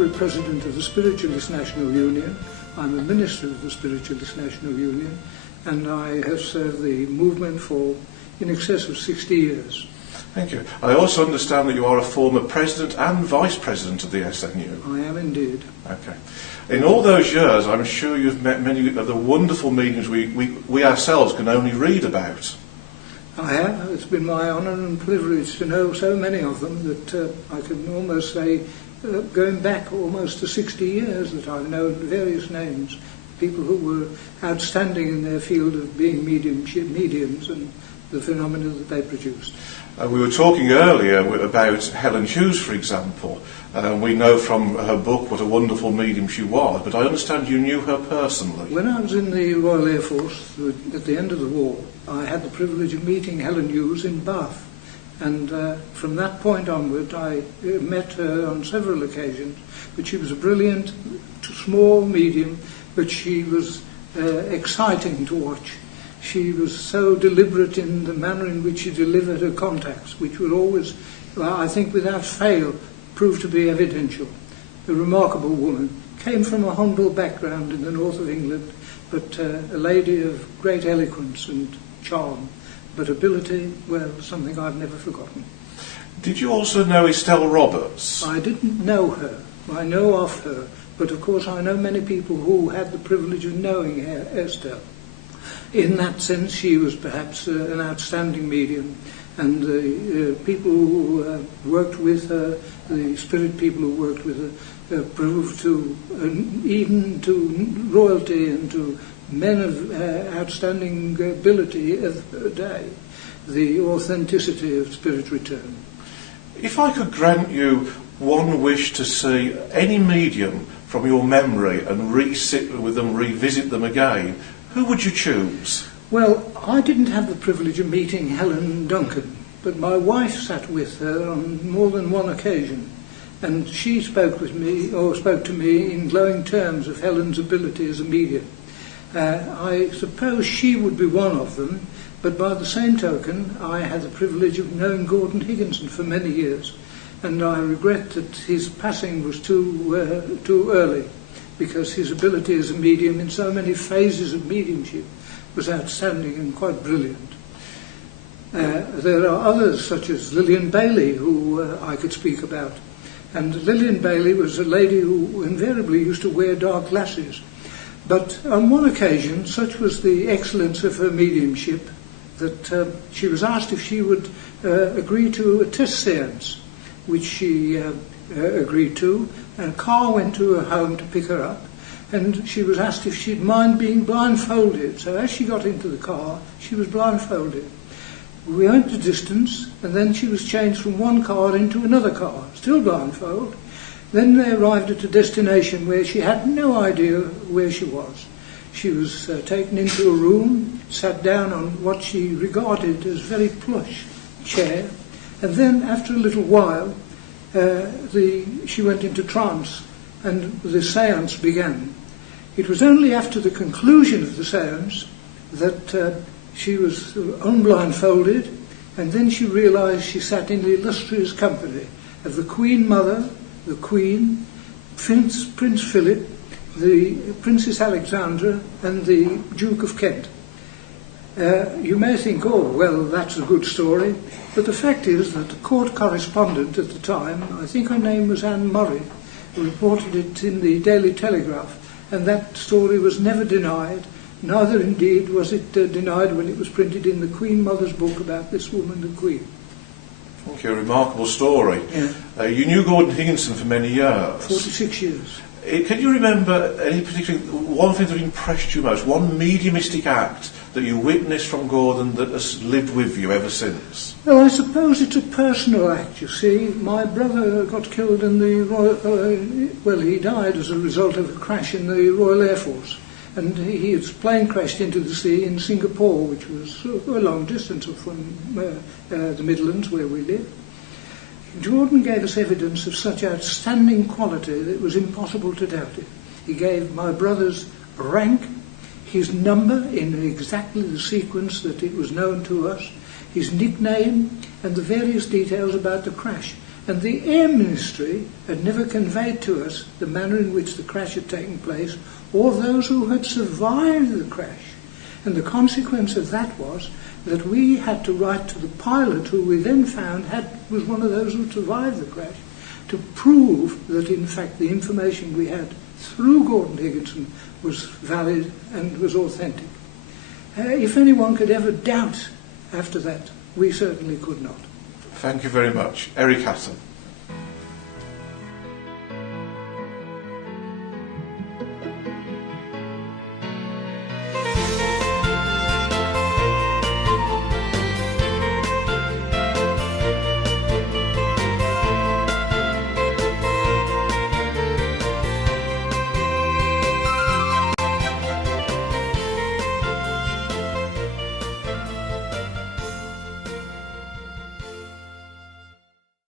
Honorary President of the Spiritualist National Union. I'm a Minister of the Spiritualist National Union, and I have served the movement for in excess of 60 years. Thank you. I also understand that you are a former President and Vice President of the SNU. I am indeed. Okay. In all those years, I'm sure you've met many of the wonderful mediums we ourselves can only read about. I have. It's been my honour and privilege to know so many of them that I can almost say, going back almost to 60 years, that I've known various names, people who were outstanding in their field of being mediums and the phenomena that they produced. We were talking earlier about Helen Hughes, for example. We know from her book what a wonderful medium she was, but I understand you knew her personally. When I was in the Royal Air Force at the end of the war, I had the privilege of meeting Helen Hughes in Bath, and from that point onward I met her on several occasions. But she was a brilliant, small medium, but she was exciting to watch. She was so deliberate in the manner in which she delivered her contacts, which would always, I think without fail, prove to be evidential. A remarkable woman, came from a humble background in the north of England, but a lady of great eloquence and charm, but ability, well, something I've never forgotten. Did you also know Estelle Roberts? I didn't know her. I know of her, but of course I know many people who had the privilege of knowing Estelle. In that sense, she was perhaps an outstanding medium, and the people who worked with her, the spirit people who worked with her, proved to, even to royalty and to men of outstanding ability of her day, the authenticity of spirit return. If I could grant you one wish to see any medium from your memory and re-sit with them, revisit them again, who would you choose? Well, I didn't have the privilege of meeting Helen Duncan, but my wife sat with her on more than one occasion, and she spoke to me in glowing terms of Helen's ability as a medium. I suppose she would be one of them, but by the same token, I had the privilege of knowing Gordon Higginson for many years, and I regret that his passing was too early, because his ability as a medium in so many phases of mediumship was outstanding and quite brilliant. There are others, such as Lillian Bailey, who I could speak about. And Lillian Bailey was a lady who invariably used to wear dark glasses. But on one occasion, such was the excellence of her mediumship, that she was asked if she would agree to a test séance, which she agreed to, and a car went to her home to pick her up, and she was asked if she'd mind being blindfolded. So as she got into the car, she was blindfolded. We went the distance, and then she was changed from one car into another car, still blindfolded. Then they arrived at a destination where she had no idea where she was. She was taken into a room, sat down on what she regarded as very plush chair, and then after a little while she went into trance, and the séance began. It was only after the conclusion of the séance that she was unblindfolded, and then she realised she sat in the illustrious company of the Queen Mother, the Queen, Prince Philip, the Princess Alexandra, and the Duke of Kent. You may think, oh, well, that's a good story, but the fact is that the court correspondent at the time, I think her name was Anne Murray, reported it in the Daily Telegraph, and that story was never denied. Neither, indeed, was it denied when it was printed in the Queen Mother's book about this woman, the Queen. Thank you, a remarkable story. Yeah. You knew Gordon Higginson for many years. 46 years. Can you remember any particular, one thing that impressed you most, one mediumistic act that you witnessed from Gordon that has lived with you ever since? Well, I suppose it's a personal act, you see. My brother got killed in the Royal... he died as a result of a crash in the Royal Air Force. And his plane crashed into the sea in Singapore, which was a long distance from the Midlands, where we live. Gordon gave us evidence of such outstanding quality that it was impossible to doubt it. He gave my brother's rank, his number in exactly the sequence that it was known to us, his nickname, and the various details about the crash. And the Air Ministry had never conveyed to us the manner in which the crash had taken place, or those who had survived the crash. And the consequence of that was that we had to write to the pilot, who we then found was one of those who survived the crash, to prove that in fact the information we had through Gordon Higginson was valid and was authentic. If anyone could ever doubt after that, we certainly could not. Thank you very much. Eric Hatton.